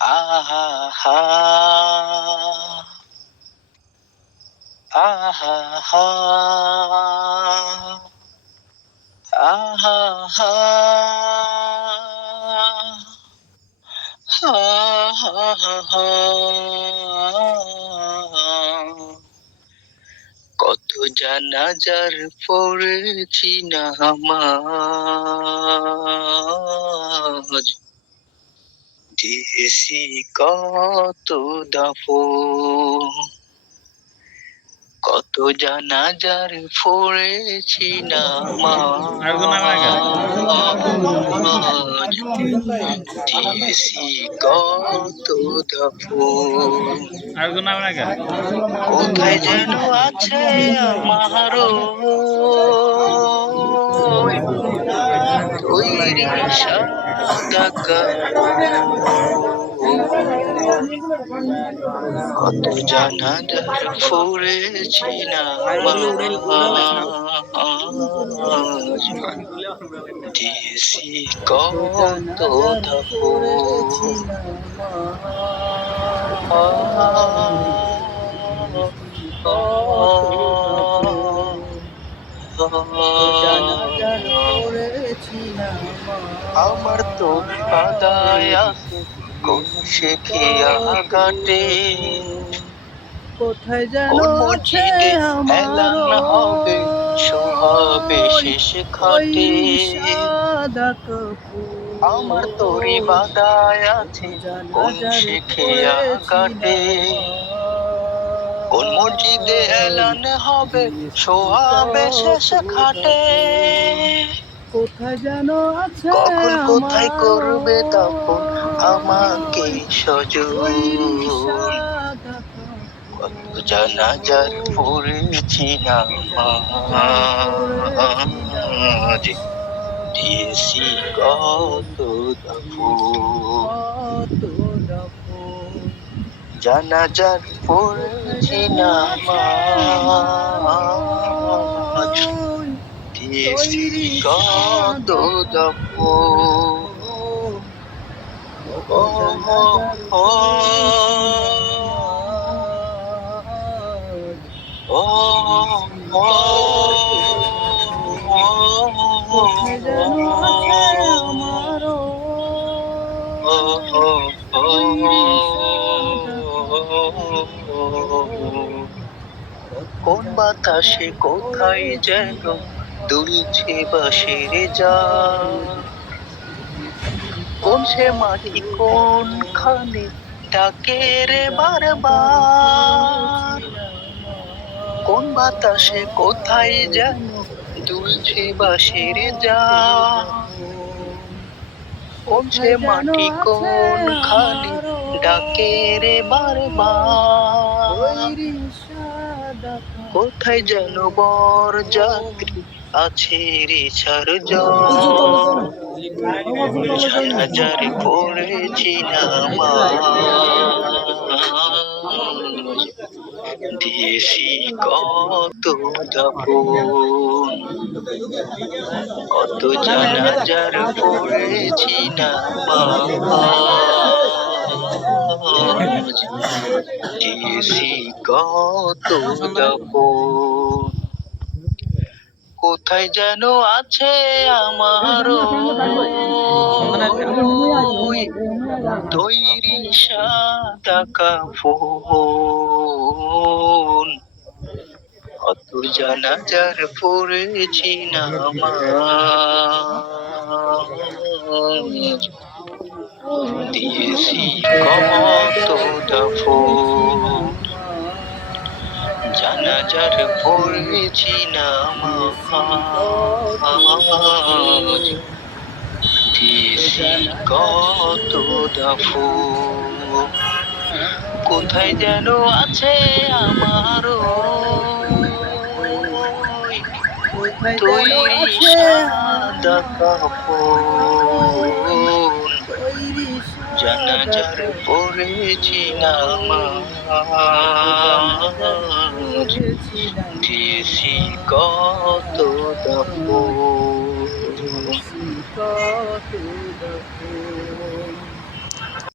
আহা হা আহা হা আহা হা কত জানাজার পড়েছি নামাজ, দিয়েছি কত দাফন। কত জানাজার পড়েছি নামাজ, দিয়েছি কত দাফন। কোথায় যেন আছে আমারও তৈরি সাদা কত জানাজার পড়েছি নামাজ, দিয়েছি কত দাফন। আমার তো বাদায় আছে কোন শেখিয়া ঘাটে, কোথায় যেন কোন আছে মসজিদে এলান হবে সোহাবে শেষ খাটে। আমার তোরি বাদায় আছে কোন শেখিয়া ঘাটে, কোন মসজিদে এলান হবে সোহাবে শেষ খাটে। কোথায় যেন আছে কখন কোথায় করবে দাফন আমাকে সজন। কত জানাজার পড়েছি নামাজ, দিয়েছি কত দাফন। জানাজার পড়েছি নামাজ, দিয়েছি কত দাফন। ও হো হো ও হো কোন বাতাসে কোথায় যেন দুলছে বাঁশের জান, কোন সে মাটি কোনখানে ডাকে রে বারবার। কোন বাতাসে কোথায় যেন দুলছে বাঁশের জান, কোন সে মাটি কোনখানে ডাকে রে বারবার। কোথায় যেন বর যাত্রী আছে রে চারজন, জানাজারে পড়েছি নামাজ, দিয়েছি কত দাফন। কত জানাজার পড়েছি নামাজ, দিয়েছি কত দাফন। কোথায় যেন আছে আমারও তৈরি সাদা কাফন। কত জানাজার পড়েছি নামাজ, দিয়েছি কত দাফন। জানাজার পড়েছি নামাজ, দিয়েছি কত দাফন। কোথায় যেন আছে আমারও তৈরি সাদা কাফন। জানাজার পড়েছি নামাজ, দিয়েছি কত দাফন।